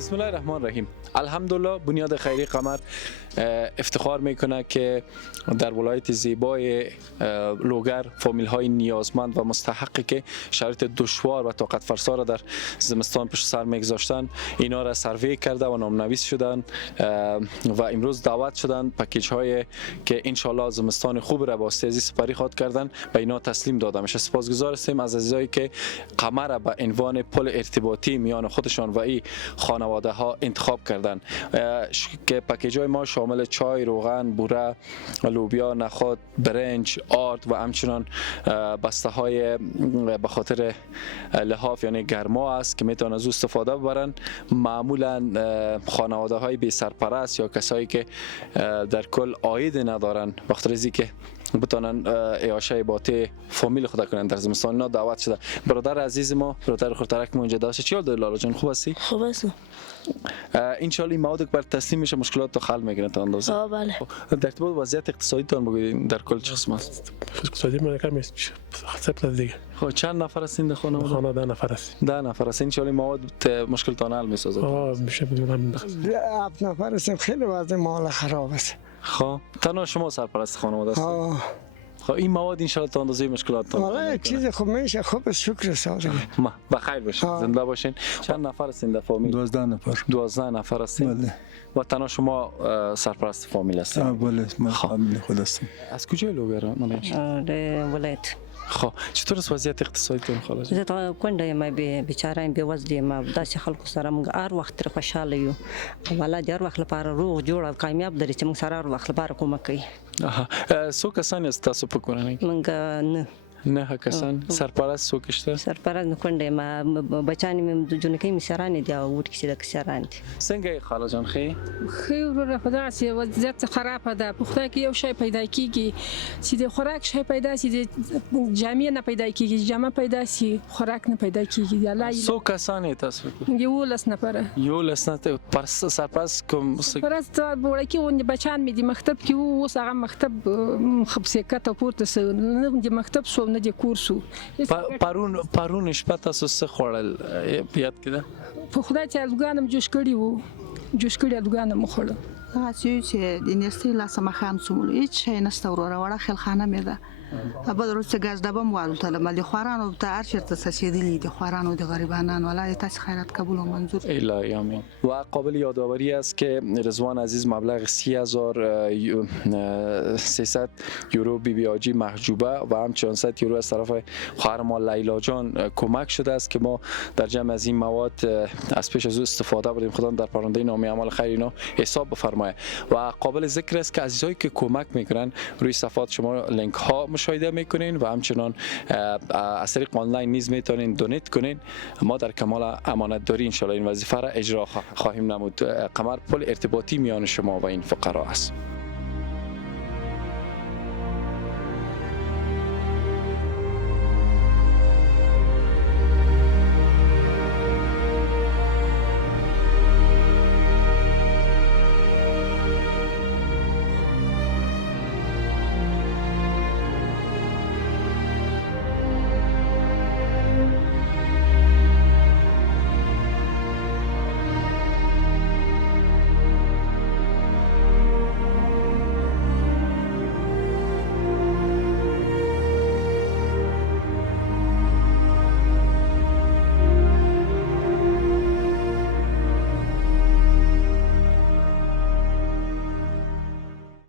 بسم الله الرحمن الرحیم. الحمدلله بنیاد خیری قمر افتخار میکنه که در ولایت زیبای لوگر فامیل های نیازمند و مستحقی که شرایط دشوار و طاقت فرسا را در زمستان پشت سر میگذاشتن اینا را سروی کرده و نامنویس شدن و امروز دعوت شدن پکیج های که انشالله زمستان خوب را با واسطه سپری خواد کردن به اینا تسلیم داده میشه. سپاسگزار هستیم از عزیزایی که قمر را به عنوان پل ارتباطی میان خودشان و این خانواده ها انتخاب کردن که پکیج های ما شامل چای، روغن، بوره، لوبیا، نخود، برنج، آرد و همچنان بسته های به خاطر لحاف یعنی گرما است که میتونن از او استفاده ببرن. معمولا خانواده های بی سرپرست یا کسایی که در کل عاید ندارن وقت ریزی که بتونن اعاشه باطه فامیل خود کنن در زمستان اینا دعوت شده. برادر عزیز ما، برادر خورترک ما اینجا داشته. چی حال داری لالا جان؟ خوب هستی؟ خوب هستم. ان شاء الله این مواد بر تسلیم میشه مشکلات تو حل میگیره تا اندازه. بله. در ارتباط وضعیت اقتصادی تان بگید در کل چه قسم است؟ اقتصادی ما کم است. خسارت دیگه. خب چند نفر هستین در خانواده؟ خانواده 10 نفر است. 10 نفر است. ان شاء الله مواد مشکل تان حل میسازه. میشه بگم 7 نفر هستیم. خیلی وضع مال خراب است. خب تنها شما سرپرست خانواده هستید؟ خب این مواد ان شاء الله تا اندازه مشکلات تان. والا یک چیز خوب میشه. خوب شکر سازه. ما بخیر باشین. زنده باشین. چند نفر هستین در فامیل؟ 12 نفر. 12 نفر هستین؟ بله. و تنها شما سرپرست فامیل هستین؟ بله من فامیل خود هستم. از کجای لوگر مالش؟ ولایت. خب چطور است وضعیت اقتصادی تون خاله؟ زه تا کونډه ما به بیچاره به وزدي ما داسې خلکو سره موږ هر وخت تر خوشاله یو. والا د هر وخت لپاره روغ جوړ او کامیاب درې چې موږ سره هر وخت لپاره کومک کوي. څو کسان است تاسو په کورنۍ کې؟ موږ نه کسان. سرپرست څوک شته؟ سرپرست نه کونډه ما بچانی مې د جنکې مې سرانه دی او ورکې د سرانه دي. څنګه خاله جان خې؟ خیر خدا سي وضعیت خراب ده. په خدای کې یو شی پیدا کیږي چې د خوراک شی پیدا سي د جامې نه پیدا کیږي جامه پیدا سي خوراک نه پیدا کیږي. الله څو کسان تاسو؟ یو لس نفر. یو لس نفر. سرپرست کوم؟ سرپرست وړکی ونه بچان مې د مکتب کې وو اوس هغه مکتب خبسکت او پورته سو نه د مکتب سو نه د کورسو. پرون شپه تاسو څه خوړل یاد کړه؟ په خدای چې الګانم جوش کړی وو. جوش کړی الګانم خوړل. هغه چې د نستي لاسه مخام سمول هیڅ شي نسته وروره وړه خلخانه مې ده. ابد روسه غاز دبم والته ملي خورانو ته ارشد تسسیدلی د خورانو د غریبانان ولای تاسو خیرات قبول و منظور. الهی آمین. و قابل یادآوری است که رضوان عزیز مبلغ 3300 یورو بی آجی محجوبه و هم 400 یورو از طرف خواهر ما لیلا جان کمک شده است که ما در جمع از این مواد از پیش از او استفاده بردیم. خدا در پرونده نامه اعمال خیر اینا حساب بفرمایه. و قابل ذکر است که عزیزایی که کمک میکنن روی صفحات شما لینک ها مشاهده میکنین و همچنان از طریق آنلاین نیز میتونین دونیت کنین. ما در کمال امانت داری ان شاء الله این وظیفه را اجرا خواهیم نمود. قمر پل ارتباطی میان شما و این فقرا است.